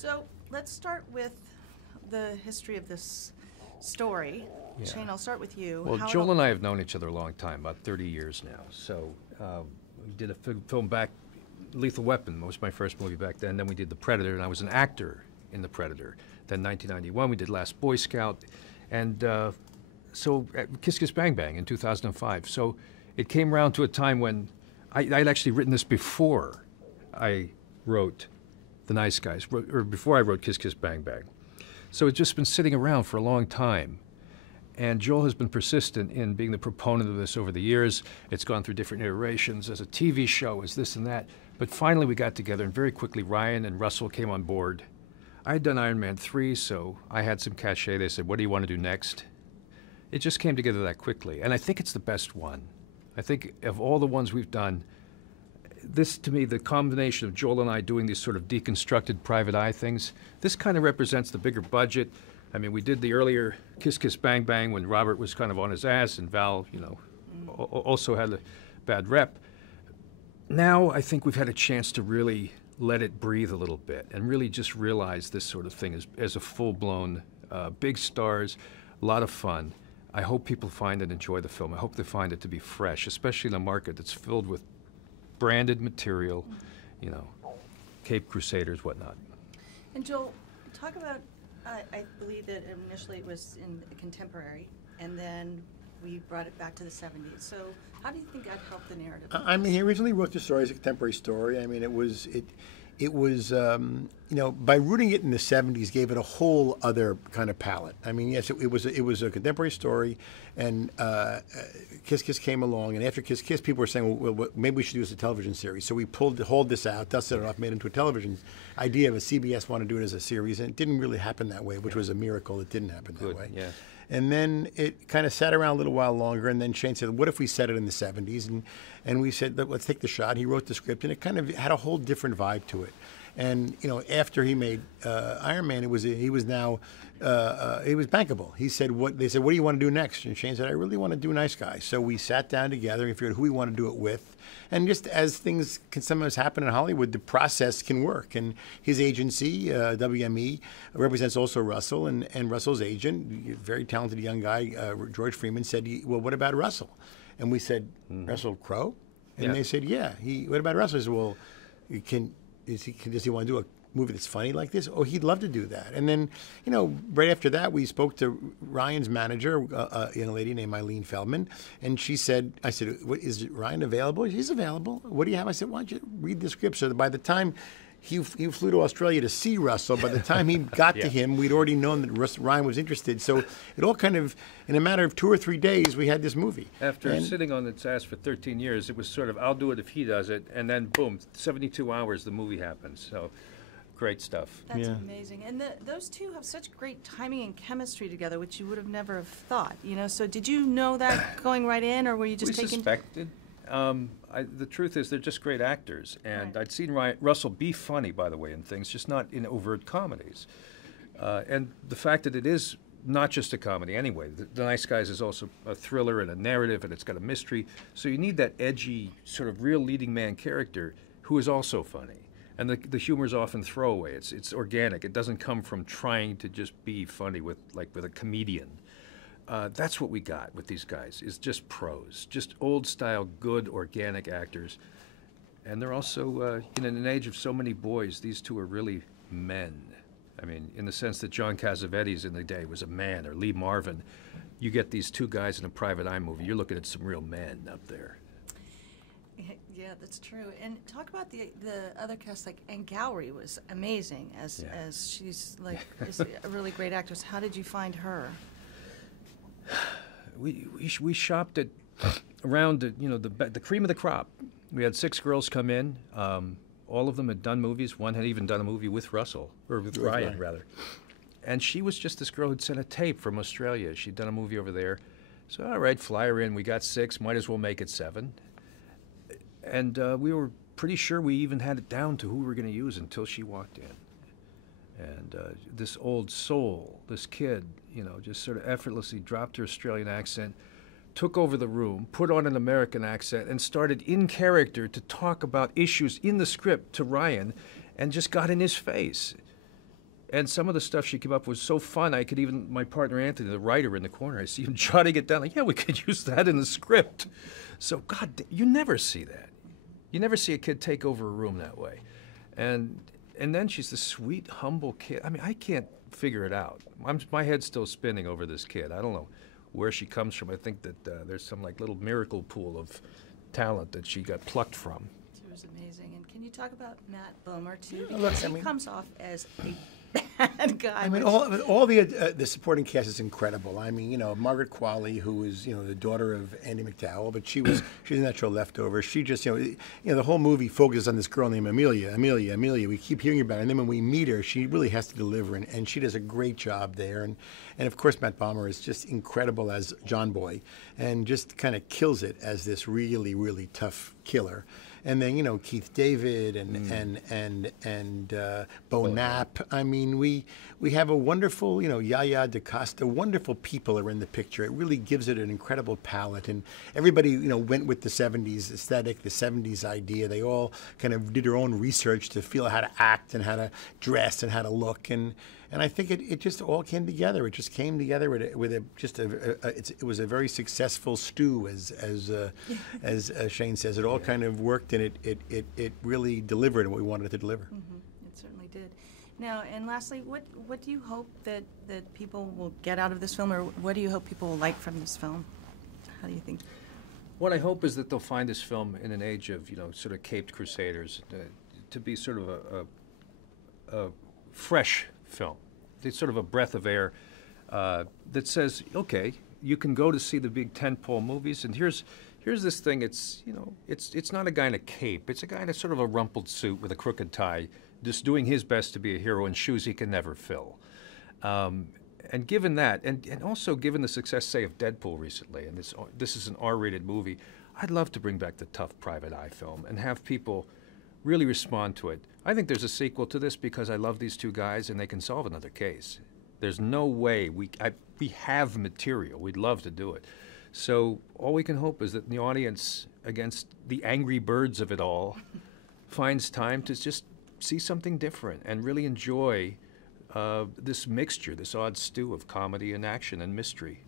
So let's start with the history of this story. Yeah. Shane, I'll start with you. Well, Joel and I have known each other a long time, about 30 years now. So we did a film back, Lethal Weapon was my first movie back then. Then we did The Predator, and I was an actor in The Predator. Then 1991, we did Last Boy Scout. And so Kiss Kiss Bang Bang in 2005. So it came around to a time when I'd actually written this before I wrote The Nice Guys, or before I wrote Kiss Kiss Bang Bang. So it's just been sitting around for a long time. And Joel has been persistent in being the proponent of this over the years. It's gone through different iterations as a TV show, as this and that. But finally we got together, and very quickly Ryan and Russell came on board. I had done Iron Man 3, so I had some cachet. They said, what do you want to do next? It just came together that quickly. And I think it's the best one. I think of all the ones we've done, this, to me, the combination of Joel and I doing these sort of deconstructed private eye things, this kind of represents the bigger budget. I mean, we did the earlier Kiss Kiss Bang Bang when Robert was kind of on his ass and Val, you know, also had a bad rep. Now I think we've had a chance to really let it breathe a little bit and really just realize this sort of thing as a full-blown, big stars, a lot of fun. I hope people find and enjoy the film. I hope they find it to be fresh, especially in a market that's filled with branded material, you know, Cape Crusaders, whatnot. And Joel, talk about, I believe that initially it was in contemporary, and then we brought it back to the 70s. So how do you think that helped the narrative? I mean, he originally wrote the story as a contemporary story. I mean, it was you know, by rooting it in the 70s gave it a whole other kind of palette. I mean, yes, it was a contemporary story, and Kiss Kiss came along, and after Kiss Kiss, people were saying, well, maybe we should do this as a television series. So we hauled this out, dusted it off, made it into a television idea of a CBS wanted to do it as a series, and it didn't really happen that way, which was a miracle. It didn't happen that way. Yeah. And then it kind of sat around a little while longer, and then Shane said, what if we set it in the 70s? And we said, let's take the shot. He wrote the script, and it kind of had a whole different vibe to it. And, you know, after he made Iron Man, he was bankable. He said, they said, what do you want to do next? And Shane said, I really want to do Nice Guys. So we sat down together and figured who we want to do it with. And just as things can sometimes happen in Hollywood, the process can work. And his agency, WME, represents also Russell. And Russell's agent, very talented young guy, George Freeman, said, well, what about Russell? And we said, Russell Crowe? And they said, yeah. What about Russell? I said, well, does he want to do a movie that's funny like this? Oh, he'd love to do that. And then, you know, right after that, we spoke to Ryan's manager, a young lady named Eileen Feldman, and I said, is Ryan available? He's available. What do you have? I said, why don't you read the script? So that by the time he flew to Australia to see Russell, by the time he got to him, we'd already known that Ryan was interested. So it all kind of, in a matter of 2 or 3 days, we had this movie. After sitting on its ass for 13 years, it was sort of, I'll do it if he does it, and then boom, 72 hours, the movie happens. So great stuff. That's amazing. And those two have such great timing and chemistry together, which you would have never have thought, you know? So did you know that going right in, or were you just taking... We suspected. The truth is they're just great actors, and I'd seen Russell be funny, by the way, in things, just not in overt comedies. And the fact that it is not just a comedy anyway, the Nice Guys is also a thriller and a narrative, and it's got a mystery, so you need that edgy, sort of real leading man character who is also funny. And the humor is often throwaway. It's organic. It doesn't come from trying to just be funny with a comedian. That's what we got with these guys, is just pros, just old-style, good, organic actors. And they're also, in an age of so many boys, these two are really men. I mean, in the sense that John Cassavetes in the day was a man, or Lee Marvin. You get these two guys in a private eye movie, you're looking at some real men up there. Yeah, that's true. And talk about the other cast, like Anne Gowrie was amazing as she's like is a really great actress. How did you find her? We shopped it around the cream of the crop. We had 6 girls come in. All of them had done movies. One had even done a movie with Russell, or with Ryan rather. And she was just this girl who'd sent a tape from Australia. She'd done a movie over there. So all right, fly her in. We got 6. Might as well make it 7. And we were pretty sure we even had it down to who we were going to use until she walked in. And this old soul, this kid, you know, just sort of effortlessly dropped her Australian accent, took over the room, put on an American accent, and started in character to talk about issues in the script to Ryan, and just got in his face. And some of the stuff she came up with was so fun. I could even, my partner Anthony, the writer in the corner, I see him jotting it down. Like, yeah, we could use that in the script. So, God, you never see that. You never see a kid take over a room that way. And then she's this sweet, humble kid. I mean, I can't figure it out. My head's still spinning over this kid. I don't know where she comes from. I think that there's some like little miracle pool of talent that she got plucked from. She was amazing. And can you talk about Matt Bomer too? Yeah, Because look, he comes off as a bad guy. I mean, all the supporting cast is incredible. I mean, you know, Margaret Qualley, who is, you know, the daughter of Andy McDowell, but she's a natural leftover. She just, you know, the whole movie focuses on this girl named Amelia. We keep hearing about her, and then when we meet her, she really has to deliver, and she does a great job there. And of course, Matt Bomer is just incredible as John Boy, and just kind of kills it as this really, really tough killer. And then, you know, Keith David and Bo Knapp. I mean, we have a wonderful, you know, Yaya DaCosta. Wonderful people are in the picture. It really gives it an incredible palette. And everybody, you know, went with the 70s aesthetic, the 70s idea. They all kind of did their own research to feel how to act and how to dress and how to look. And I think it just all came together. It just came together it was a very successful stew, as Shane says. It all kind of worked, and it really delivered what we wanted it to deliver. Mm-hmm. It certainly did. Now, and lastly, what do you hope that people will get out of this film, or what do you hope people will like from this film? How do you think? What I hope is that they'll find this film in an age of, you know, sort of caped crusaders, to be sort of a fresh film. It's sort of a breath of air that says, okay, you can go to see the big tentpole movies, and here's this thing. It's, you know, it's not a guy in a cape. It's a guy in a sort of a rumpled suit with a crooked tie, just doing his best to be a hero in shoes he can never fill. And given that, and also given the success, say, of Deadpool recently, and this is an R-rated movie, I'd love to bring back the tough private eye film and have people really respond to it. I think there's a sequel to this because I love these two guys and they can solve another case. There's no way we have material. We'd love to do it. So all we can hope is that the audience, against the angry birds of it all, finds time to just see something different and really enjoy this mixture, this odd stew of comedy and action and mystery.